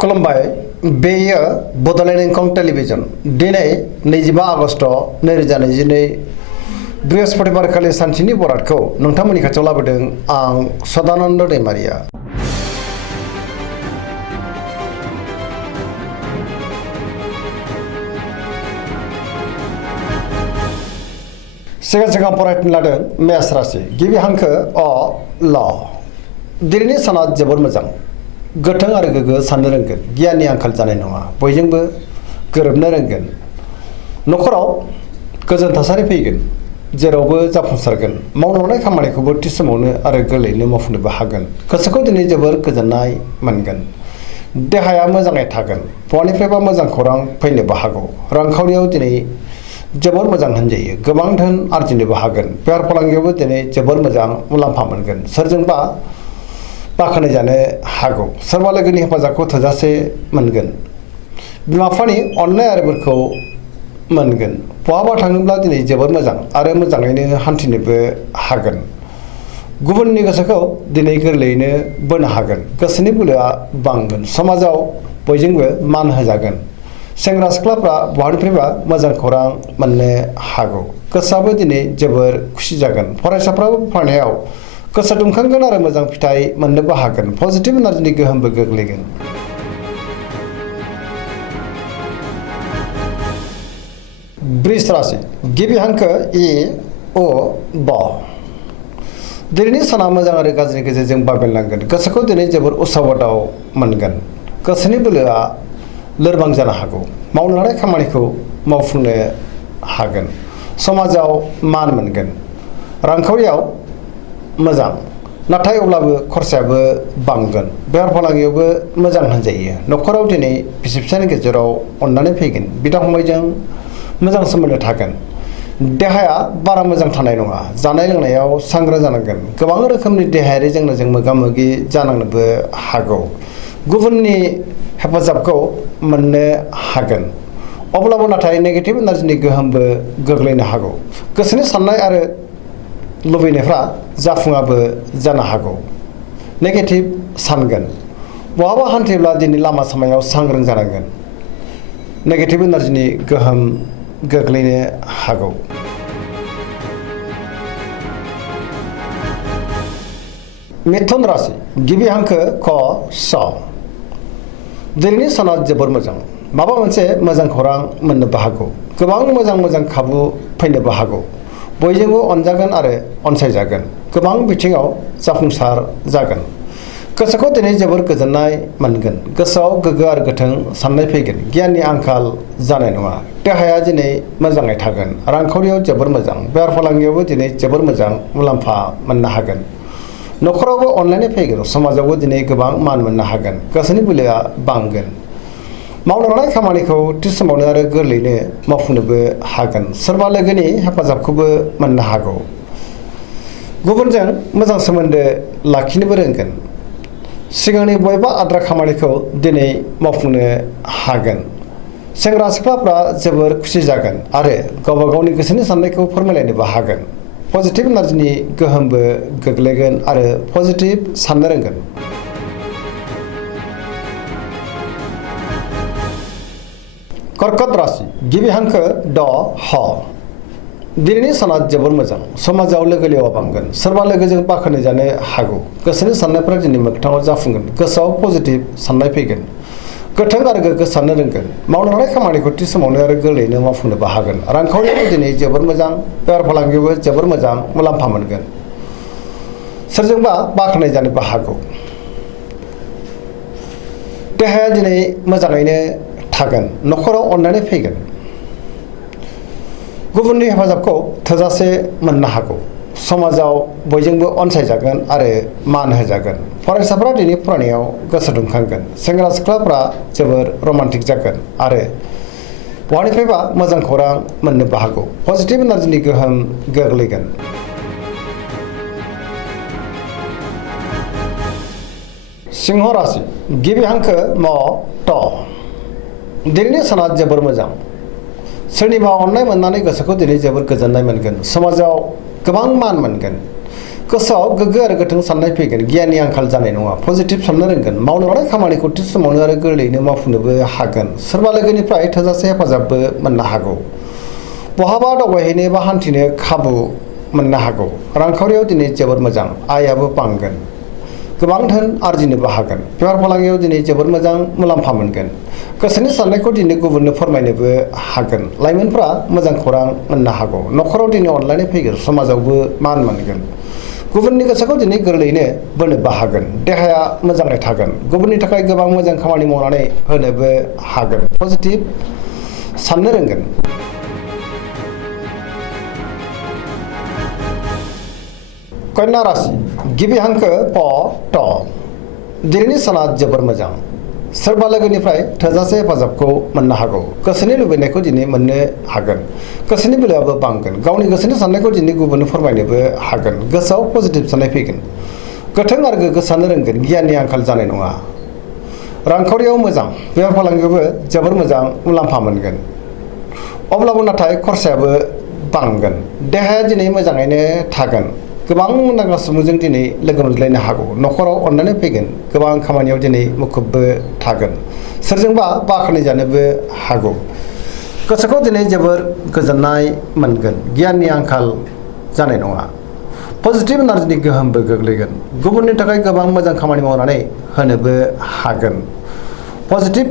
खुलुमबाय बेयो बड'लेण्ड इंखं टेलिभिजन दिनै 25 आगस्ट 2022 बृहस्पतिबारखालि सानसेनि बरादखौ नोंथांमोननि खाथियाव लाबोदों आं सदानन्द दैमारिया। सिगां फरायनो लादों मेष राशि गिबि हांखो अ ल दिनैनि साना जोबोर मोजां गोथों आरो गोग्गो साननो रोंगोन गियाननि आंखाल जानाय नङा बयजोंबो गोरोबनो रोंगोन न'खराव गोजोन थासारि फैगोन जेरावबो जाफुंसारगोन मावनो लानाय खामानिखौबो थि समावनो आरो गोरलैयैनो मावफुंनोबो हागोन गोसोखौ दिनै जोबोर गोजोननाय मोनगोन देहाया मोजाङै थागोन बहानिफ्रायबा मोजां खौरां फैनोबो हागौ रांखावरियाव दिनै जोबोर मोजां होनजायो गोबां धोन आरजिनोबो हागोन बेफार फालांगियावबो दिनै जोबोर मोजां मुलाम्फा मोनगोन सोरजोंबा बाखनाय जानो हागौ सोरबा लोगोनि हेफाजाबखौ थोजासे मोनगोन बिमा बिफानि अननाय आरो बोरखौ मोनगोन बहाबा थाङोब्ला दिनै जोबोर मोजां आरो मोजाङैनो हान्थिनोबो हागोन गुबुननि गोसोखौ दिनै गोरलैयैनो बोनो हागोन गोसोनि बोलोआ बांगोन समाजाव बयजोंबो मान होजागोन सेंग्रा सिख्लाफ्रा बहानिफ्रायबा मोजां खौरां मोननो हागौ गोसोआबो दिनै जोबोर खुसि जागोन फरायसाफ्राबो फरायनायाव गोसो दुंखांगोन आरो मोजां फिथाइ मोननोबो हागोन पजिटिभ एनार्जिनि गोहोमबो गोग्लैगोन वृष राशि गिबि हांखो इ अ ब दिनैनि साना मोजां आरो गाज्रिनि गेजेरजों बाबेनलांगोन गोसोखौ दिनै जोबोर उसाव-बादाव मोनगोन गोसोनि बोलोआ लोरबां जानो हागौ मावनो लानाय खामानिखौ मावफुंनो हागोन समाजाव मान मोनगोन रांखावरियाव मोजां नाथाय अब्लाबो खरसायाबो बांगोन बेफार फालांगियावबो मोजां होनजायो न'खराव दिनै बिसि फिसायनि गेजेराव अननानै फैगोन बिदा फंबायजों मोजां सोमोन्दो थागोन देहाया बारा मोजां थानाय नङा जानाय लोंनायाव सांग्रां जानांगोन गोबां रोखोमनि देहायारि जेंनाजों मोगा-मोगि जानांनोबो हागौ गुबुननि हेफाजाबखौ मोननो हागोन अब्लाबो नाथाय नेगेटिभ एनार्जिनि गोहोमबो गोग्लैनो हागौ गोसोनि साननाय आरो लुबैनायफ्रा जाफुङाबो जानो हागौ नेगेटिभ सानगोन बहाबा हान्थिब्ला दिनै लामा सामायाव सांग्रां जानांगोन नेगेटिभ एनार्जिनि गोहोम गोग्लैनो हागौ मिथुन राशि गिबि हांखो क स दिनैनि साना जोबोर मोजां माबा मोनसे मोजां खौरां मोननोबो हागौ गोबां मोजां खाबु फैनोबो हागौ बयजोंबो अनजागोन आरो अनसायजागोन गोबां बिथिङाव जाफुंसार जागोन गोसोखौ दिनै जोबोर गोजोननाय मोनगोन गोसोआव गोग्गो आरो गोथों साननाय फैगोन गियाननि आंखाल जानाय नङा देहाया दिनै मोजाङै थागोन रांखावरियाव जोबोर मोजां बेफार फालांगियावबो दिनै जोबोर मोजां मुलाम्फा मोननो हागोन न'खरावबो अनलायनाय फैगोन समाजावबो दिनै गोबां मान मोननो हागोन गोसोनि बोलोआ बांगोन मावनो लानाय खामानिखौ थि समावनो आरो गोरलैयैनो मावफुंनोबो हागोन सोरबा लोगोनि हेफाजाबखौबो मोननो हागौ गुबुनजों मोजां सोमोन्दो लाखिनोबो रोंगोन सिगांनि बबेबा आद्रा खामानिखौ दिनै मावफुंनो हागोन सेंग्रा सिख्लाफ्रा जोबोर खुसि जागोन आरो गावबा गावनि गोसोनि साननायखौ फोरमायलायनोबो हागोन पजिटिभ एनार्जिनि गोहोमबो गोग्लैगोन आरो पजिटिभ साननो रोंगोन कर्कट राशि गिबि हांखो ड ह दिनैनि साना जोबोर मोजां समाजाव लोगो लेवा बांगोन सोरबा लोगोजों बाखनाय जानो हागौ गोसोनि साननायफ्रा दिनै मोगथाङाव जाफुंगोन गोसोआव पजिटिभ साननाय फैगोन गोथों आरो गोग्गो साननो रोंगोन मावनो लानाय खामानिखौ थि समावनो आरो गोरलैयैनो मावफुंनोबो हागोन रांखावरियावबो दिनै जोबोर मोजां बेफार फालांगियावबो जोबोर मोजां मुलाम्फा मोनगोन सोरजोंबा बाखनाय जानोबो हागौ देहाया दिनै मोजाङैनो थागोन न'खराव अननानै फैगोन गुबुननि हेफाजाबखौ थोजासे मोननो हागौ समाजाव बयजोंबो अनसायजागोन आरो मान होजागोन फरायसाफ्रा दिनै फरायनायाव गोसो दुंखांगोन सेंग्रा सिख्लाफ्रा जोबोर रमान्टिक जागोन आरो बहानिफ्रायबा मोजां खौरां मोननोबो हागौ पजिटिभ एनार्जिनि गोहोम गोग्लैगोन सिंह राशि गिबि हांखो म ट दिनैनि साना जोबोर मोजां सोरनिबा अननाय मोननानै गोसोखौ दिनै जोबोर गोजोननाय मोनगोन समाजाव गोबां मान मोनगोन गोसोआव गोग्गो आरो गोथों साननाय फैगोन गियाननि आंखाल जानाय नङा पजिटिभ साननो रोंगोन मावनो लानाय खामानिखौ थि समावनो आरो गोरलैयैनो मावफुंनोबो हागोन सोरबा लोगोनिफ्राय थोजासे हेफाजाबबो मोननो हागौ बहाबा दावबायहैनो बा हान्थिनो खाबु मोननो हागौ रांखावरियाव दिनै जोबोर मोजां आयाबो बांगोन गोबां धोन आरजिनोबो हागोन बेफार फालांगियाव दिनै जोबोर मोजां मुलाम्फा मोनगोन गोसोनि साननायखौ दिनै गुबुननो फोरमायनोबो हागोन लाइमोनफ्रा मोजां खौरां मोननो हागौ न'खराव दिनै अनलायनाय फैगोन समाजावबो मान मोनगोन गुबुननि गोसोखौ दिनै गोरलैयैनो बोनोबो हागोन देहाया मोजाङै थागोन गुबुननि थाखाय गोबां मोजां खामानि मावनानै होनोबो हागोन पजिटिभ साननो रोंगोन कन्या राशि गिबि हांखो प ट दिनैनि साना जोबोर मोजां सोरबा लोगोनिफ्राय थोजासे हेफाजाबखौ मोननो हागौ गोसोनि लुबैनायखौ दिनै मोननो हागोन गोसोनि बोलोआबो बांगोन गावनि गोसोनि साननायखौ दिनै गुबुननो फोरमायनोबो हागोन गोसोआव पजिटिभ साननाय फैगोन गोथों आरो गोग्गो साननो रोंगोन गियाननि आंखाल जानाय नङा रांखावरियाव मोजां बेफार फालांगियावबो जोबोर मोजां मुलाम्फा मोनगोन अब्लाबो नाथाय खरसायाबो बांगोन देहाया दिनै मोजाङैनो थागोन गोबां मुंदांखा सुबुंजों दिनै लोगो मोनज्लायनो हागौ न'खराव अननानै फैगोन गोबां खामानियाव दिनै मुखुबबो थागोन सोरजोंबा बाख्नायजानोबो हागौ गोसोखौ दिनै जोबोर गोजोननाय मोनगोन गियाननि आंखाल जानाय नङा पजिटिभ एनार्जिनि गोहोमबो गोग्लैगोन गुबुननि थाखाय गोबां मोजां खामानि मावनानै होनोबो हागोन पजिटिभ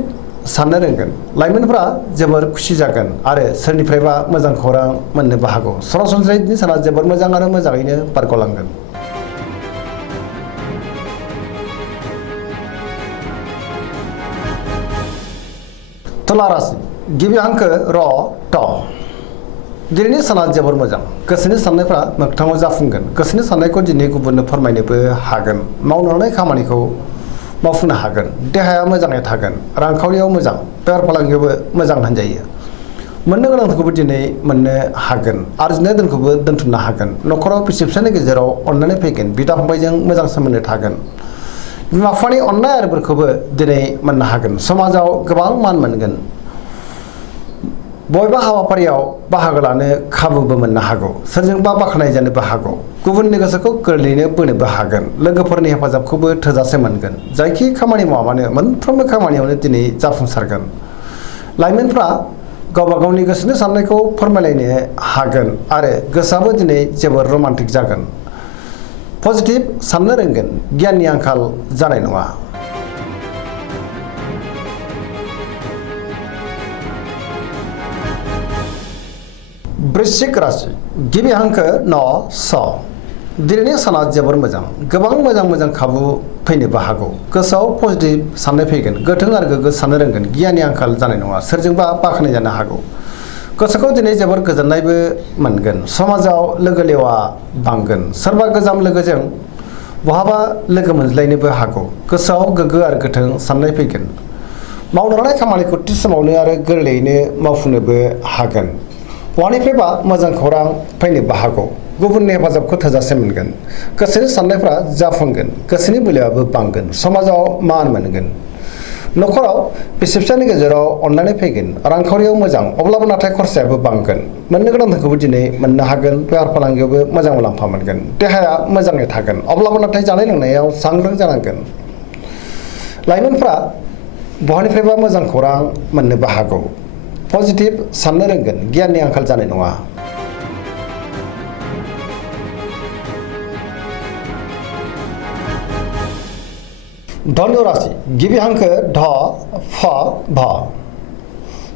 साननो रोंगोन लाइमोनफ्रा जोबोर खुसि जागोन आरो सोरनिफ्रायबा मोजां खौरां मोननोबो हागौ सरासनस्रायै दिनै साना जोबोर मोजां आरो मोजाङैनो बारग'लांगोन तुला राशि गिबि हांखो र ट दिनैनि साना जोबोर मोजां गोसोनि साननायफ्रा मोगथाङाव जाफुंगोन गोसोनि साननायखौ दिनै गुबुननो फोरमायनोबो हागोन मावनो लानाय खामानिखौ मावफुंनो हागोन देहाया मोजाङै थागोन रांखावरियाव मोजां बेफार फालांगियावबो मोजां होनजायो मोननो गोनांखौबो दिनै मोननो हागोन आरजिनाय धोनखौबो दोनथुमनो हागोन न'खराव बिसि फिसायनि गेजेराव अननानै फैगोन बिदा फंबायजों मोजां सोमोन्दो थागोन बिमा बिफानि अननाय आरो बोरखौबो दिनै मोननो हागोन समाजाव गोबां मान मोनगोन बबेबा हाबाफारियाव बाहागो लानो खाबुबो मोननो हागौ सोरजोंबा बाख्नायजानोबो हागौ गुबुननि गोसोखौ गोरलैयैनो बोनोबो हागोन लोगोफोरनि हेफाजाबखौबो थोजासे मोनगोन जायखि खामानि मावा मानो मोनफ्रोमबो खामानियावनो दिनै जाफुंसारगोन लाइमोनफ्रा गावबा गावनि गोसोनि साननायखौ फोरमायलायनो हागोन आरो गोसोआबो दिनै जोबोर रमान्टिक जागोन पजिटिभ साननो रोंगोन गियाननि आंखाल जानाय नङा वृश्चिक राशि गिबि हांखो न स दिनैनि साना जोबोर मोजां गोबां मोजां खाबु फैनोबो हागौ गोसोआव पजिटिभ साननाय फैगोन गोथों आरो गोग्गो साननो रोंगोन गियाननि आंखाल जानाय नङा सोरजोंबा बाख्नायजानो हागौ गोसोखौ दिनै जोबोर गोजोननायबो मोनगोन समाजाव लोगो लेवा बांगोन सोरबा गोजाम लोगोजों बहाबा लोगो मोनज्लायनोबो हागौ गोसोआव गोग्गो आरो गोथों साननाय फैगोन मावनो लानाय खामानिखौ थि समावनो आरो गोरलैयैनो मावफुंनोबो हागोन बहानिफ्रायबा मोजां खौरां फैनोबो हागौ गुबुननि हेफाजाबखौ थोजासे मोनगोन गोसोनि साननायफ्रा जाफुंगोन गोसोनि बोलोआबो बांगोन समाजाव मान मोनगोन न'खराव बिसि फिसायनि गेजेराव अनलायनाय फैगोन रांखावरियाव मोजां अब्लाबो नाथाय खरसायाबो बांगोन मोननो गोनांखौबो दिनै मोननो हागोन बेफार फालांगियावबो मोजां मुलाम्फा मोनगोन देहाया मोजाङै थागोन अब्लाबो नाथाय जानाय लोंनायाव सांग्रां जानांगोन लाइमोनफ्रा बहानिफ्रायबा मोजां खौरां मोननोबो हागौ पजिटिभ साननो रोंगोन गियाननि आंखाल जानाय नङा धनु राशि गिबि हांखो ध फ भ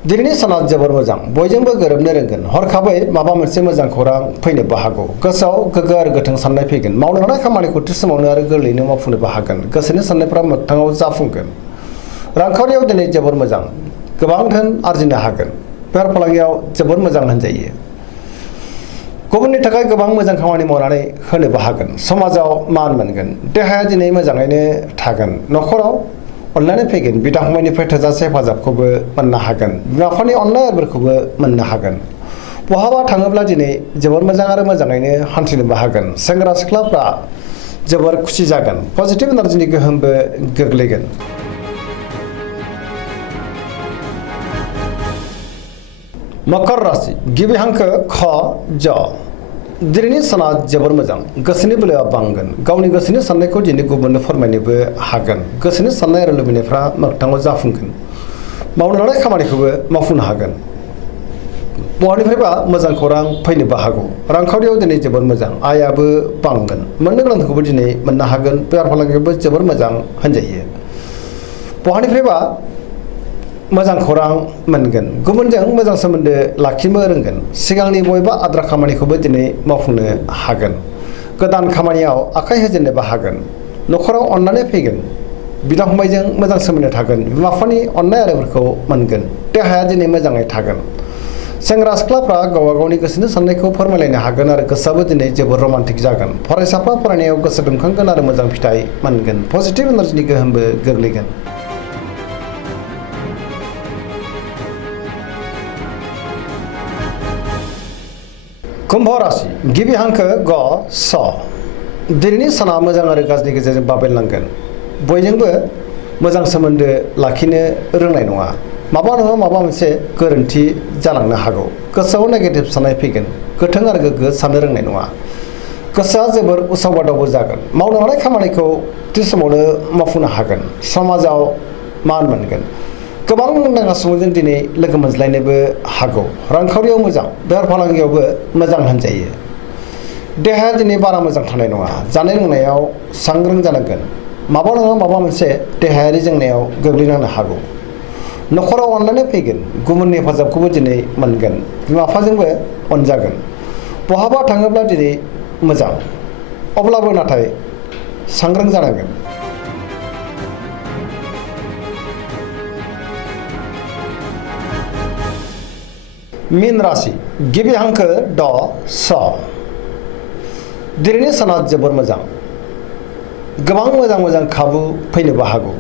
दिनैनि साना जोबोर मोजां बयजोंबो गोरोबनो रोंगोन हरखाबै माबा मोनसे मोजां खौरां फैनोबो हागौ गोसोआव गोग्गो आरो गोथों साननाय फैगोन मावनो लानाय खामानिखौ थि समावनो आरो गोरलैयैनो मावफुंनोबो हागोन गोसोनि साननायफ्रा मोगथाङाव जाफुंगोन रांखावरियाव दिनै जोबोर मोजां गोबां धोन आरजिनो हागोन बेफार फालांगियाव जोबोर मोजां होनजायो गुबुननि थाखाय गोबां मोजां खामानि मावनानै होनोबो हागोन समाजाव मान मोनगोन देहाया दिनै मोजाङैनो थागोन न'खराव अनलायनाय फैगोन बिदा फंबायनिफ्राय थोजासे हेफाजाबखौबो मोननो हागोन बिमा बिफानि अननाय आरोफोरखौबो मोननो हागोन बहाबा थाङोब्ला दिनै जोबोर मोजां आरो मोजाङैनो हान्थिनोबो हागोन सेंग्रा सिख्लाफ्रा जोबोर खुसि जागोन पजिटिभ एनार्जिनि गोहोमबो गोग्लैगोन मकर राशि गिबि हांखो ख ज दिनैनि साना जोबोर मोजां गोसोनि बोलोआ बांगोन गावनि गोसोनि साननायखौ दिनै गुबुननो फोरमायनोबो हागोन गोसोनि साननाय आरो लुबैनायफ्रा मोगथाङाव जाफुंगोन मावनो लानाय खामानिखौबो मावफुंनो हागोन बहानिफ्रायबा मोजां खौरां फैनोबो हागौ रांखावरियाव दिनै जोबोर मोजां आयाबो बांगोन मोननो गोनांखौबो दिनै मोननो हागोन बेफार फालांगियावबो जोबोर मोजां होनजायो बहानिफ्रायबा मोजां खौरां मोनगोन गुबुनजों मोजां सोमोन्दो लाखिनो रोंगोन सिगांनि बबेबा आद्रा खामानिखौबो दिनै मावफुंनो हागोन गोदान खामानियाव आखाइ होजेननोबो हागोन न'खराव अननानै फैगोन बिदा फंबायजों मोजां सोमोन्दो थागोन बिमा बिफानि अननाय आरिफोरखौ मोनगोन देहाया दिनै मोजाङै थागोन सेंग्रा सिख्लाफ्रा गावबा गावनि गोसोनि साननायखौ फोरमायलायनो हागोन आरो गोसोआबो दिनै जोबोर रमान्टिक जागोन फरायसाफ्रा फरायनायाव गोसो दुंखांगोन आरो मोजां फिथाइ मोनगोन पजिटिभ एनार्जिनि गोहोमबो गोग्लैगोन कुम्भ राशि गिबि हांखो ग स दिनैनि साना मोजां आरो गाज्रिनि गेजेरजों बाबेनलांगोन बयजोंबो मोजां सोमोन्दो लाखिनो रोंनाय नङा माबा नङा माबा मोनसे गोरोन्थि जालांनो हागौ गोसोआव नेगेटिभ साननाय फैगोन गोथों आरो गोग्गो साननो रोंनाय नङा गोसोआ जोबोर उसाव बादावबो जागोन मावनो हानाय खामानिखौ थि समावनो मावफुंनो हागोन समाजाव मान मोनगोन गोबां मुंदांखा सुबुंजों दिनै लोगो मोनज्लायनोबो हागौ रांखावरियाव मोजां बेफार फालांगियावबो मोजां होनजायो देहाया दिनै बारा मोजां थानाय नङा जानाय लोंनायाव सांग्रां जानांगोन माबा नङा माबा मोनसे देहायारि जेंनायाव गोग्लैनांनो हागौ न'खराव अननानै फैगोन गुबुननि हेफाजाबखौबो दिनै मोनगोन बिमा बिफाजोंबो अनजागोन बहाबा थाङोब्ला दिनै मोजां अब्लाबो नाथाय सांग्रां जानांगोन मीन राशि गिबि हांखो ड स दिनैनि साना जोबोर मोजां गोबां मोजां मोजां खाबु फैनोबो हागौ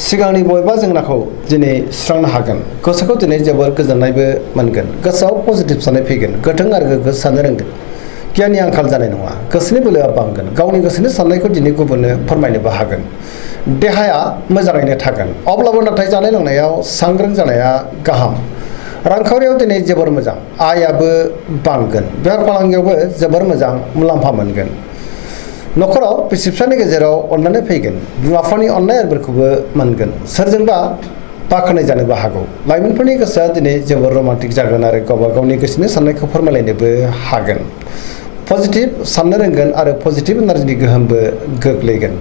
सिगांनि बबेबा जेंनाखौ दिनै सुस्रांनो हागोन गोसोखौ दिनै जोबोर गोजोननायबो मोनगोन गोसोआव पजिटिभ साननाय फैगोन गोथों आरो गोग्गो साननो रोंगोन गियाननि आंखाल जानाय नङा गोसोनि बोलोआ बांगोन गावनि गोसोनि साननायखौ दिनै गुबुननो फोरमायनोबो हागोन देहाया मोजाङैनो थागोन अब्लाबो नाथाय जानाय लोंनायाव सांग्रां जानाया गाहाम रांखावरियाव दिनै जोबोर मोजां आयाबो बांगोन बेफार फालांगियावबो जोबोर मोजां मुलाम्फा मोनगोन न'खराव बिसि फिसानि गेजेराव अननानै फैगोन बिमा बिफानि अननाय आरिफोरखौबो मोनगोन सोरजोंबा बाख्नाय जानोबो हागौ लाइमोनफोरनि गोसोआ दिनै जोबोर रमान्टिक जागोन आरो गावबा गावनि गोसोनि साननायखौ फोरमायलायनोबो हागोन पजिटिभ साननो रोंगोन आरो पजिटिभ एनार्जिनि गोहोमबो गोग्लैगोन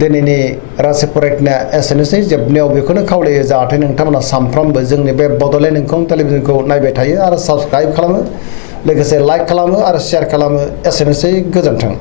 दिनैनि राशि फरायनाया एसेनोसै जोबनायाव बेखौनो खावलायो जाहाथे नोंथांमोना सानफ्रोमबो जोंनि बे बड'लेण्ड इंखं टेलिभिजनखौ नायबाय थायो आरो साबस्क्राइब खालामो लोगोसे लाइक खालामो आरो शेयार खालामो एसेनोसै गोजोन्थों।